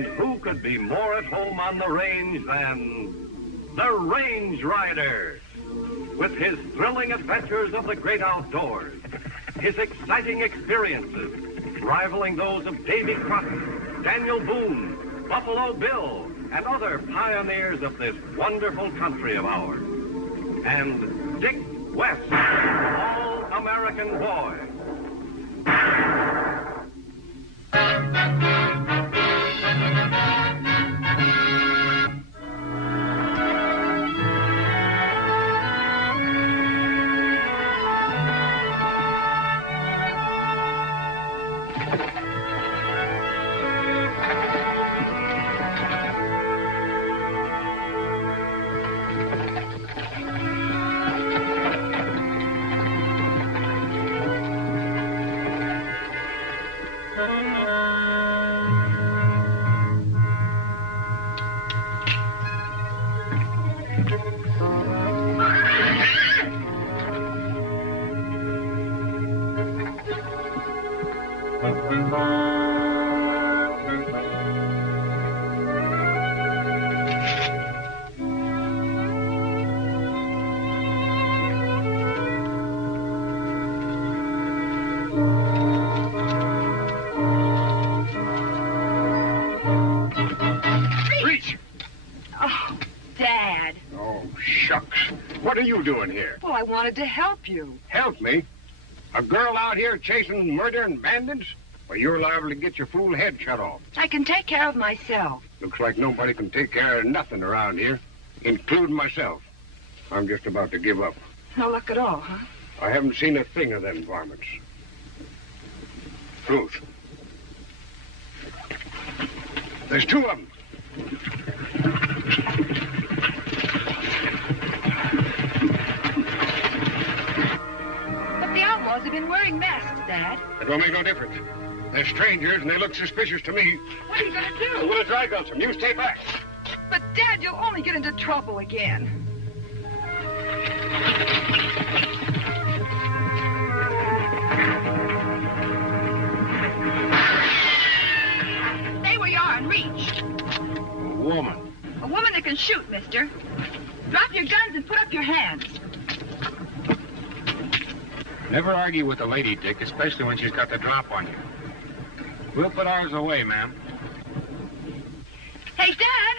And who could be more at home on the range than the Range Rider? With his thrilling adventures of the great outdoors, his exciting experiences, rivaling those of Davy Crockett, Daniel Boone, Buffalo Bill, and other pioneers of this wonderful country of ours. And Dick West, All-American Boy. What are you doing here? Well, I wanted to help you. Help me? A girl out here chasing murder and bandits? Well, you're liable to get your fool head shut off. I can take care of myself. Looks like nobody can take care of nothing around here, including myself. I'm just about to give up. No luck at all, huh? I haven't seen a thing of them varmints. Ruth. There's two of them. But the outlaws have been wearing masks, Dad. It don't make no difference. They're strangers, and they look suspicious to me. What are you going to do? I'm going to dry gulch them. You stay back. But, Dad, you'll only get into trouble again. Stay where you are and reach. A woman. A woman that can shoot, mister. Drop your guns and put up your hands. Never argue with a lady, Dick, especially when she's got the drop on you. We'll put ours away, ma'am. Hey, Dad,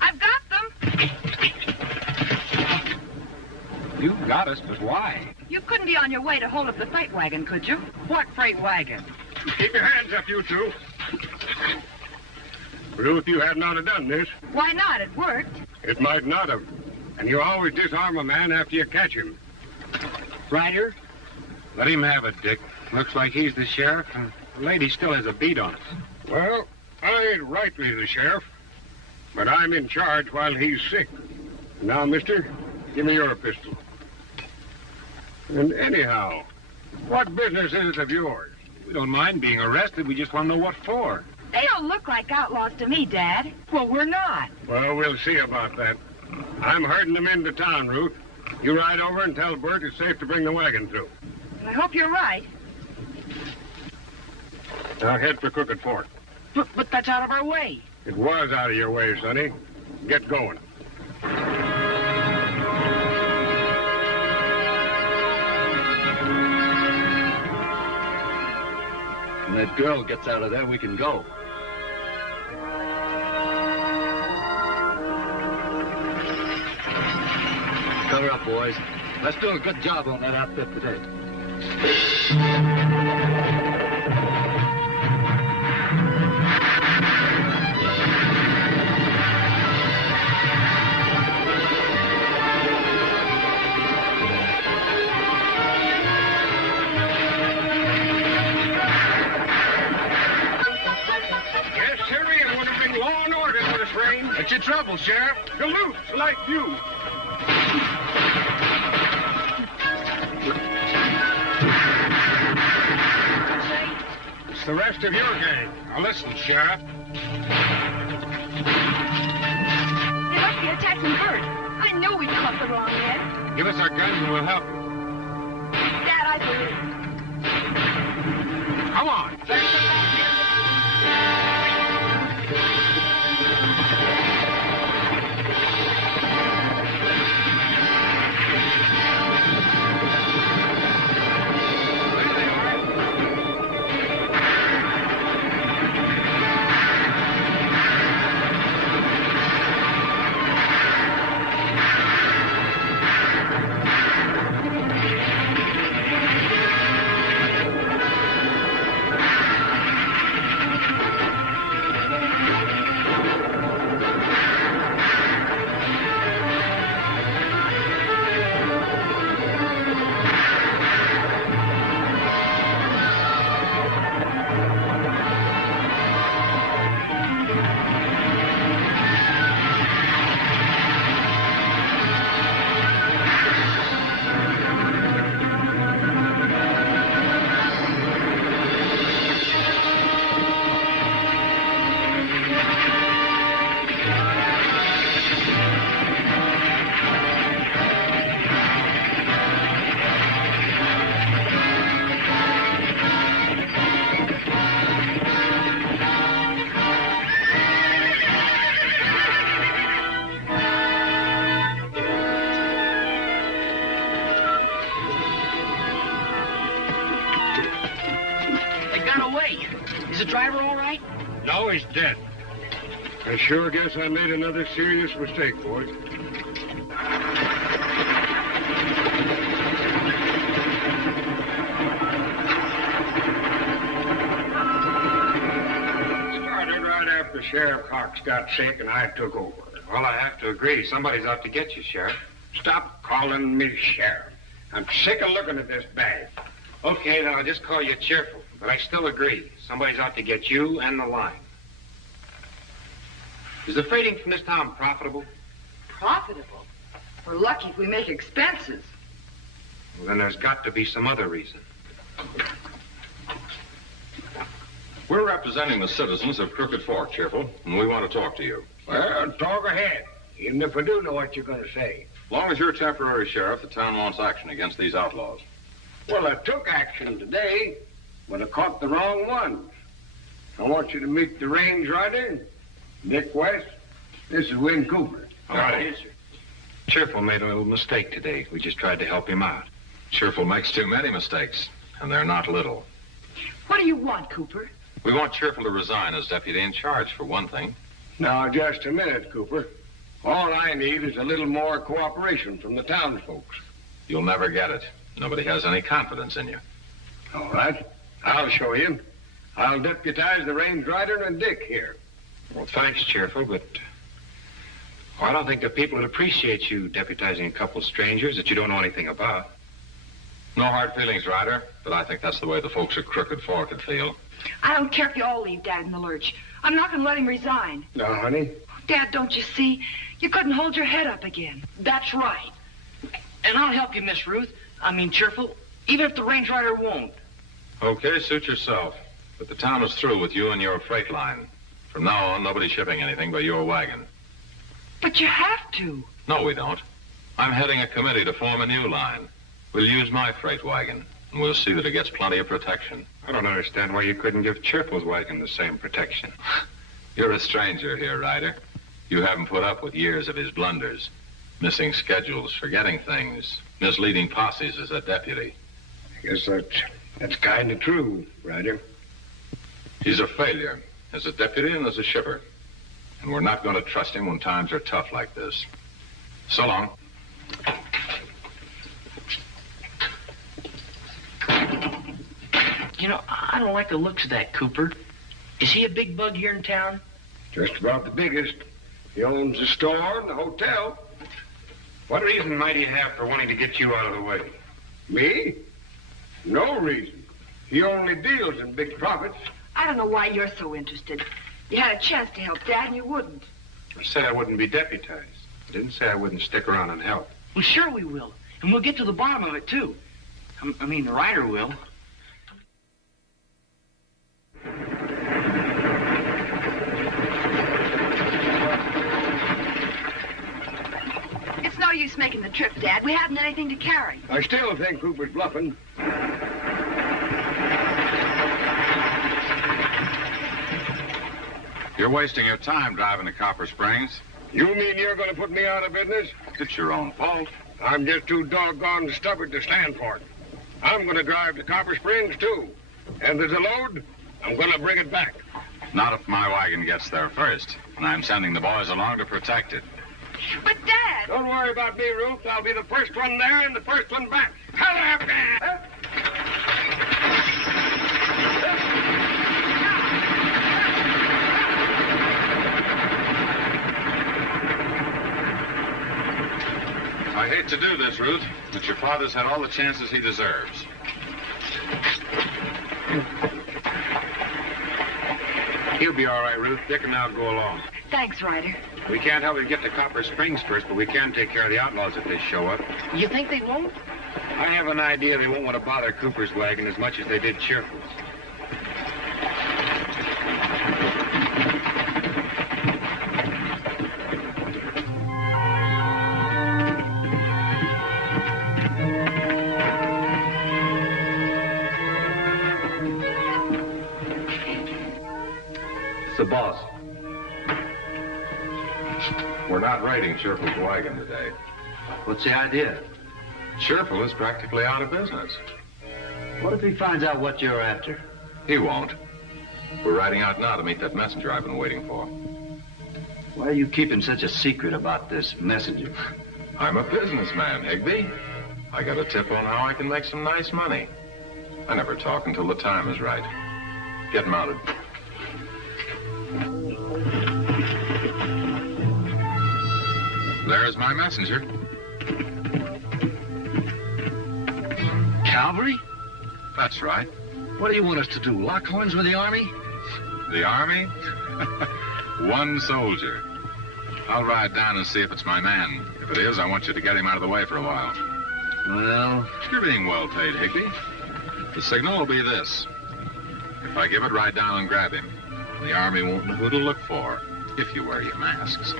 I've got them. You got us, but why? You couldn't be on your way to hold up the freight wagon, could you? What freight wagon? Keep your hands up, you two. Ruth, you hadn't ought to done this. Why not? It worked. It might not have. And you always disarm a man after you catch him. Ryder? Let him have it, Dick. Looks like he's the sheriff, and the lady still has a beat on us. Well, I ain't rightly the sheriff, but I'm in charge while he's sick. Now, mister, give me your pistol. And anyhow, what business is it of yours? We don't mind being arrested. We just want to know what for. They don't look like outlaws to me, Dad. Well, we're not. Well, we'll see about that. I'm herding them into town, Ruth. You ride over and tell Bert it's safe to bring the wagon through. I hope you're right. Now head for Crooked Fork. But that's out of our way. It was out of your way, Sonny. Get going. When that girl gets out of there, we can go. Cover up, boys. Let's do a good job on that outfit today. Yes, sir, and want to bring law and order to this range. What's your trouble, Sheriff? Galoots like you. It's the rest of your gang. Now listen, Sheriff. They must be attacking Bert. I knew we caught the wrong end. Give us our guns and we'll help you. Dad, I believe. Come on. the driver all right? No, he's dead. I sure guess I made another serious mistake, boys. Started right after Sheriff Cox got sick and I took over. Well, I have to agree. Somebody's out to get you, Sheriff. Stop calling me sheriff. I'm sick of looking at this bag. Okay, then I'll just call you cheerful. But I still agree. Somebody's out to get you and the line. Is the freighting from this town profitable? Profitable? We're lucky if we make expenses. Well, then there's got to be some other reason. We're representing the citizens of Crooked Fork, Cheerful, and we want to talk to you. Well, talk ahead, even if I do know what you're going to say. As long as you're temporary sheriff, the town wants action against these outlaws. Well, I took action today, but I caught the wrong ones. I want you to meet the range rider, Dick West. This is Win Cooper. All right. Cheerful made a little mistake today. We just tried to help him out. Cheerful makes too many mistakes, and they're not little. What do you want, Cooper? We want Cheerful to resign as deputy in charge, for one thing. Now, just a minute, Cooper. All I need is a little more cooperation from the townsfolk. You'll never get it. Nobody has any confidence in you. All right. I'll show you. I'll deputize the range rider and Dick here. Well, thanks, Cheerful, but I don't think the people would appreciate you deputizing a couple of strangers that you don't know anything about. No hard feelings, Ryder, but I think that's the way the folks at Crooked Fork would feel. I don't care if you all leave Dad in the lurch. I'm not going to let him resign. No, honey. Dad, don't you see? You couldn't hold your head up again. That's right. And I'll help you, Miss Ruth. I mean, Cheerful, even if the range rider won't. Okay, suit yourself. But the town is through with you and your freight line. From now on, nobody's shipping anything but your wagon. But you have to. No, we don't. I'm heading a committee to form a new line. We'll use my freight wagon, and we'll see that it gets plenty of protection. I don't understand why you couldn't give Cheerful's wagon the same protection. You're a stranger here, Ryder. You haven't put up with years of his blunders. Missing schedules, forgetting things, misleading posses as a deputy. I guess that's kind of true, Ryder. He's a failure as a deputy and as a shipper. And we're not going to trust him when times are tough like this. So long. You know, I don't like the looks of that Cooper. Is he a big bug here in town? Just about the biggest. He owns the store and the hotel. What reason might he have for wanting to get you out of the way? Me? No reason. He only deals in big profits. I don't know why you're so interested. You had a chance to help Dad and you wouldn't. I said I wouldn't be deputized. I didn't say I wouldn't stick around and help. Well, sure we will. And we'll get to the bottom of it, too. I mean, the rider will. It's no use making the trip, Dad. We haven't anything to carry. I still think Cooper's bluffing. You're wasting your time driving to Copper Springs. You mean you're going to put me out of business? It's your own fault. I'm just too doggone stubborn to stand for it. I'm going to drive to Copper Springs, too. And there's a load, I'm going to bring it back. Not if my wagon gets there first. And I'm sending the boys along to protect it. But, Dad... Don't worry about me, Ruth. I'll be the first one there and the first one back. Hello, Dad! I hate to do this, Ruth, but your father's had all the chances he deserves. He'll be all right, Ruth. Dick and I'll go along. Thanks, Ryder. We can't help him get to Copper Springs first, but we can take care of the outlaws if they show up. You think they won't? I have an idea they won't want to bother Cooper's wagon as much as they did Cheerful's. The boss. We're not raiding Cheerful's wagon today. What's the idea? Cheerful is practically out of business. What if he finds out what you're after? He won't. We're riding out now to meet that messenger I've been waiting for. Why are you keeping such a secret about this messenger? I'm a businessman, Higby. I got a tip on how I can make some nice money. I never talk until the time is right. Get mounted. There's my messenger. Cavalry? That's right. What do you want us to do, lock horns with the Army? The Army? One soldier. I'll ride down and see if it's my man. If it is, I want you to get him out of the way for a while. Well, You're being well paid, Higby. The signal will be this. If I give it, ride down and grab him. The Army won't know who to look for if you wear your masks.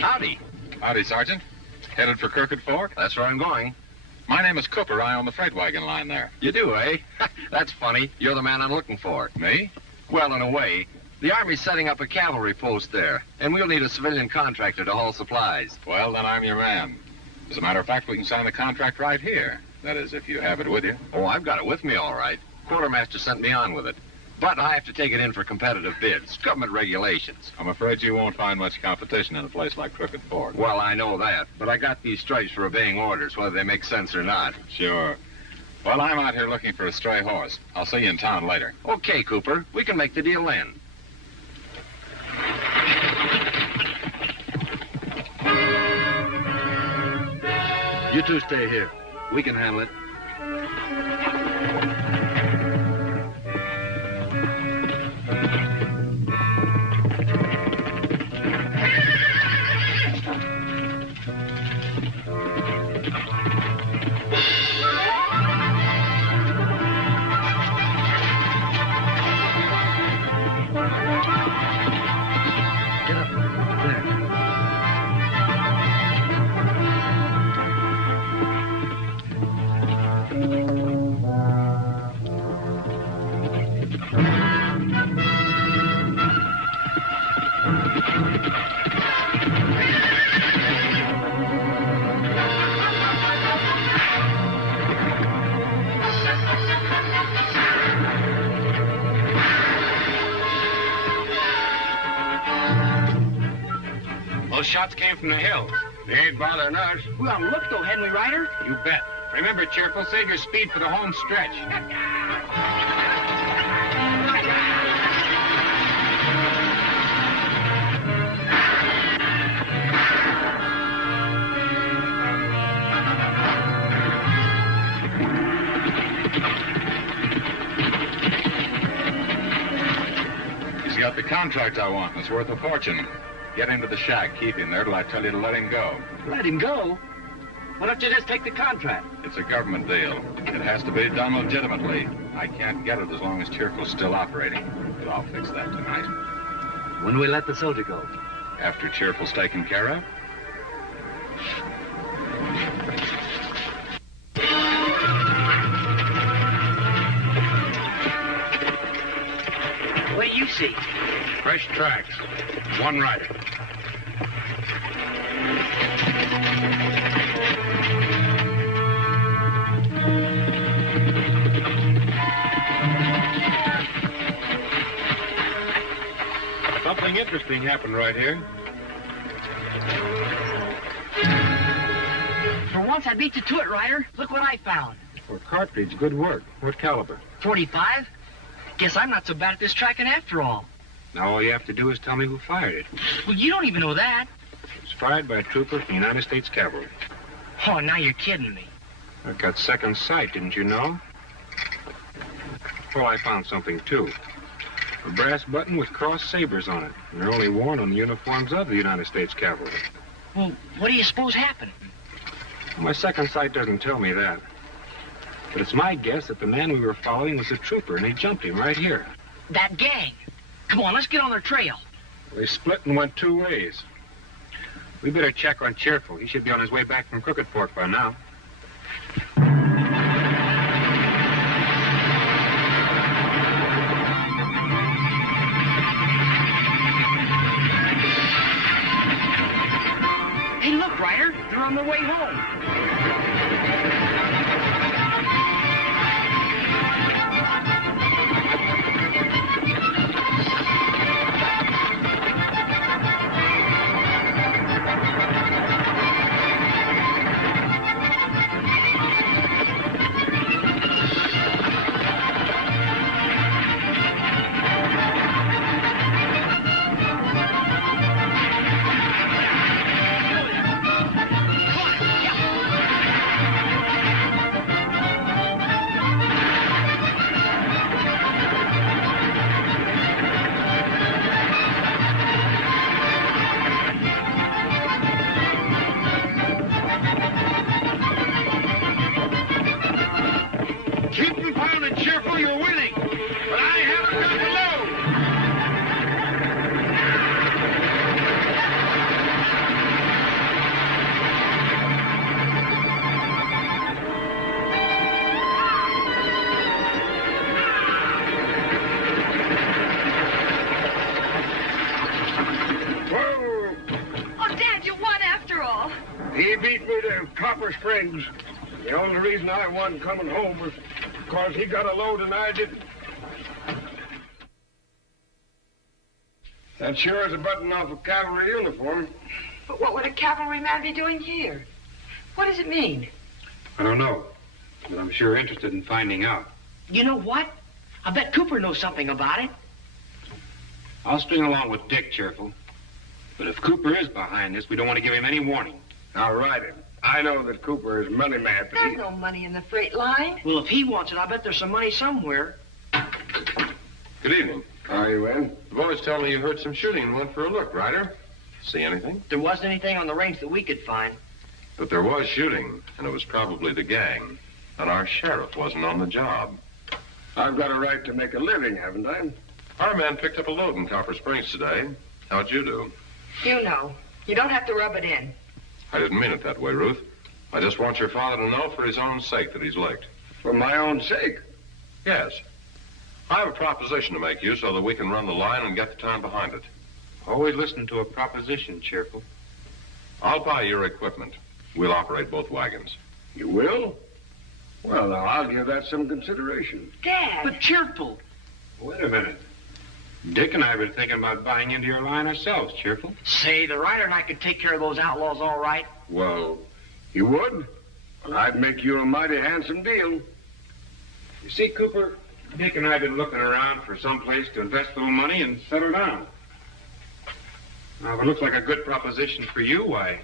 howdy. Howdy, Sergeant. Headed for Crooked Fork? That's where I'm going. My name is Cooper. I own the freight wagon line there. You do, eh? That's funny. You're the man I'm looking for. Me? Well, in a way. The Army's setting up a cavalry post there, and we'll need a civilian contractor to haul supplies. Well, then I'm your man. As a matter of fact, we can sign the contract right here. That is, if you have it with you. Oh, I've got it with me, all right. Quartermaster sent me on with it. But I have to take it in for competitive bids. Government regulations. I'm afraid you won't find much competition in a place like Crooked Fork. Well, I know that, but I got these stripes for obeying orders, whether they make sense or not. Sure. Well, I'm out here looking for a stray horse. I'll see you in town later. Okay, Cooper. We can make the deal then. You two stay here. We can handle it. Get up. There. Those shots came from the hills. They ain't bothering us. We ought to look, though, hadn't we, Ryder? You bet. Remember, Cheerful, save your speed for the home stretch. He's got the contract I want. It's worth a fortune. Get him to the shack. Keep him there till I tell you to let him go. Let him go? Why don't you just take the contract? It's a government deal. It has to be done legitimately. I can't get it as long as Cheerful's still operating. But I'll fix that tonight. When do we let the soldier go? After Cheerful's taken care of. What do you see? Fresh tracks. One rider. Something interesting happened right here. For once, I beat you to it, Ryder. Look what I found. For cartridge, good work. What caliber? 45? Guess I'm not so bad at this tracking after all. Now all you have to do is tell me who fired it. Well, you don't even know that. It was fired by a trooper from the United States Cavalry. Oh, now you're kidding me. I've got second sight, didn't you know? Well, I found something, too. A brass button with crossed sabers on it. And they're only worn on the uniforms of the United States Cavalry. Well, what do you suppose happened? My second sight doesn't tell me that. But it's my guess that the man we were following was a trooper, and he jumped him right here. That gang. Come on, let's get on their trail. They split and went two ways. We better check on Cheerful. He should be on his way back from Crooked Fork by now. on their way home. Keep them pounding, Cheerful. You're winning. But I haven't got the load. Whoa! Oh, Dad, you won after all. He beat me to Copper Springs. The only reason I won coming home was because he got a load and I didn't. That sure is a button off a cavalry uniform. But what would a cavalryman be doing here? What does it mean? I don't know, but I'm sure interested in finding out. You know what? I bet Cooper knows something about it. I'll string along with Dick, Cheerful. But if Cooper is behind this, we don't want to give him any warning. I'll ride him. I know that Cooper is money mad, but There's no money in the freight line. Well, if he wants it, I bet there's some money somewhere. Good evening. How are you in? The boys tell me you heard some shooting and went for a look, Ryder. See anything? There wasn't anything on the range that we could find. But there was shooting, and it was probably the gang. And our sheriff wasn't on the job. I've got a right to make a living, haven't I? Our man picked up a load in Copper Springs today. How'd you do? You know. You don't have to rub it in. I didn't mean it that way, Ruth. I just want your father to know for his own sake that he's licked. For my own sake. Yes. I have a proposition to make you so that we can run the line and get the time behind it. Always listen to a proposition, Cheerful. I'll buy your equipment. We'll operate both wagons. You will? Well, now, I'll give that some consideration. Dad. But Cheerful. Wait a minute. Dick and I have been thinking about buying into your line ourselves, Cheerful. Say, the Ryder and I could take care of those outlaws all right. Well, you would? Well, I'd make you a mighty handsome deal. You see, Cooper, Dick and I have been looking around for some place to invest a little money and settle down. Now, if it looks like a good proposition for you, why,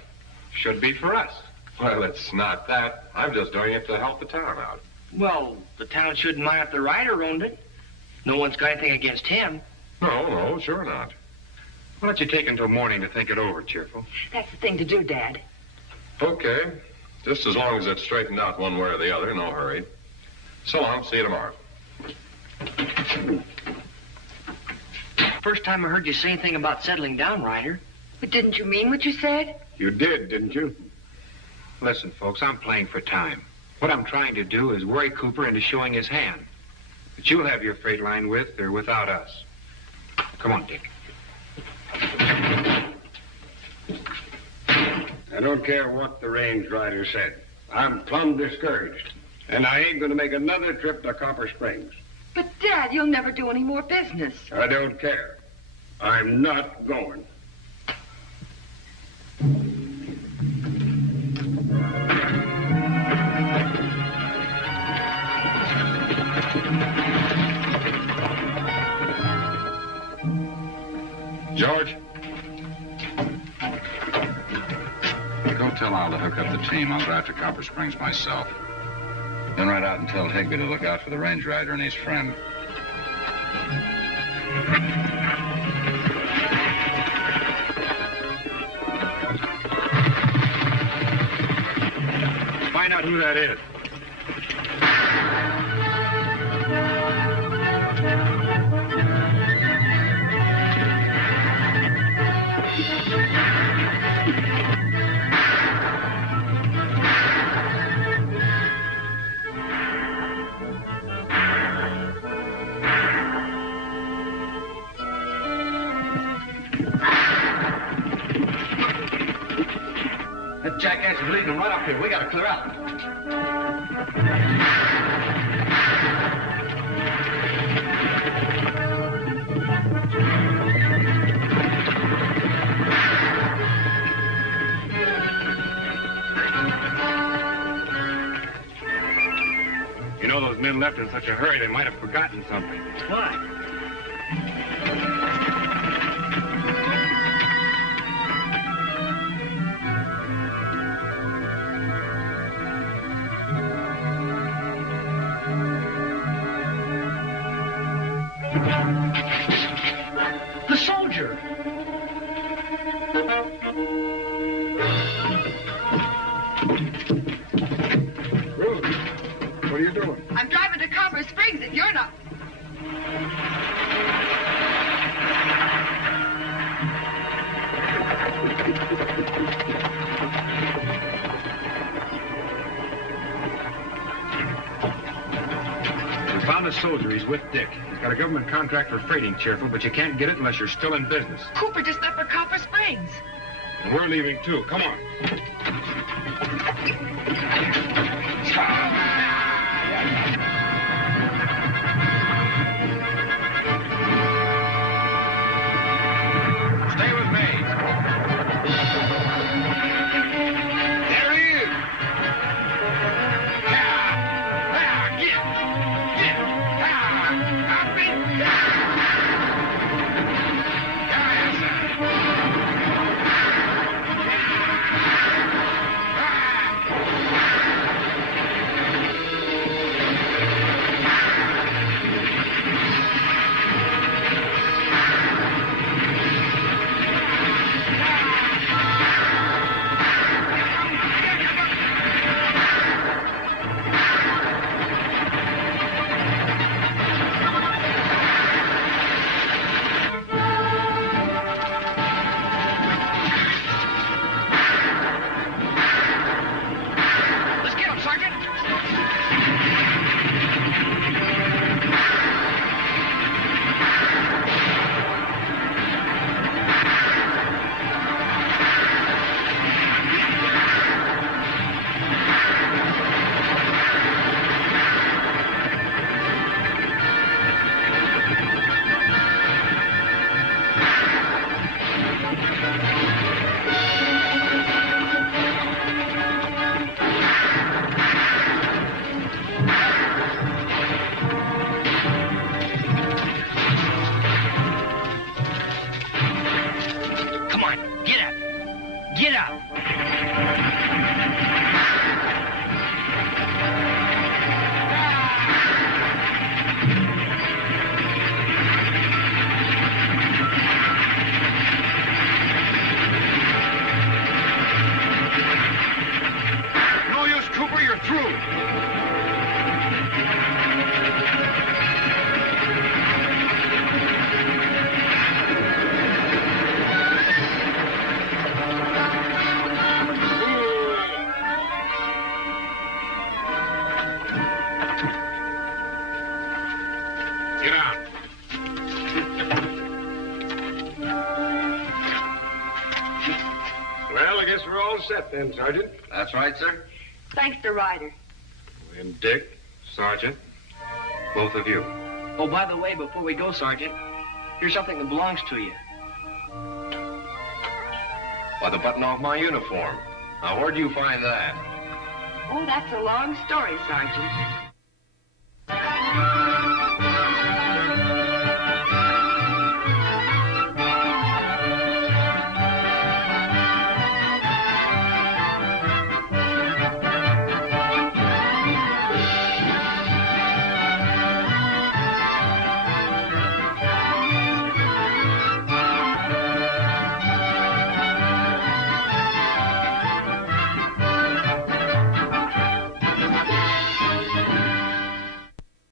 should be for us. Well, it's not that. I'm just doing it to help the town out. Well, the town shouldn't mind if the Ryder owned it. No one's got anything against him. No, sure not. Why don't you take until morning to think it over, Cheerful? That's the thing to do, Dad. Okay. Just as long as it's straightened out one way or the other, no hurry. So long. See you tomorrow. First time I heard you say anything about settling down, Ryder. But didn't you mean what you said? You did, didn't you? Listen, folks, I'm playing for time. What I'm trying to do is worry Cooper into showing his hand. But you'll have your freight line with or without us. Come on, Dick. I don't care what the range rider said. I'm plumb discouraged. And I ain't gonna make another trip to Copper Springs. But, Dad, you'll never do any more business. I don't care. I'm not going. George? Go tell Al to hook up the team. I'll drive to Copper Springs myself. Then ride out and tell Higby to look out for the range rider and his friend. Find out who that is. That jackass is leading them right up here. We gotta clear out. You know, those men left in such a hurry, they might have forgotten something. What? The soldier. Ruth, what are you doing? I'm driving to Copper Springs and you're not. We found a soldier. He's with Dick. He's got a government contract for freighting, Cheerful, but you can't get it unless you're still in business. Cooper just left for Copper Springs. And we're leaving, too. Come on. Stay with me. There he is! Let's get him, Sergeant. Come on, get up. Get up. No use, Cooper, you're through. Get out. Well, I guess we're all set then, Sergeant. That's right, sir. Thanks to Ryder. And Dick, Sergeant, both of you. Oh, by the way, before we go, Sergeant, here's something that belongs to you. By the button off my uniform. Now, where'd you find that? Oh, that's a long story, Sergeant.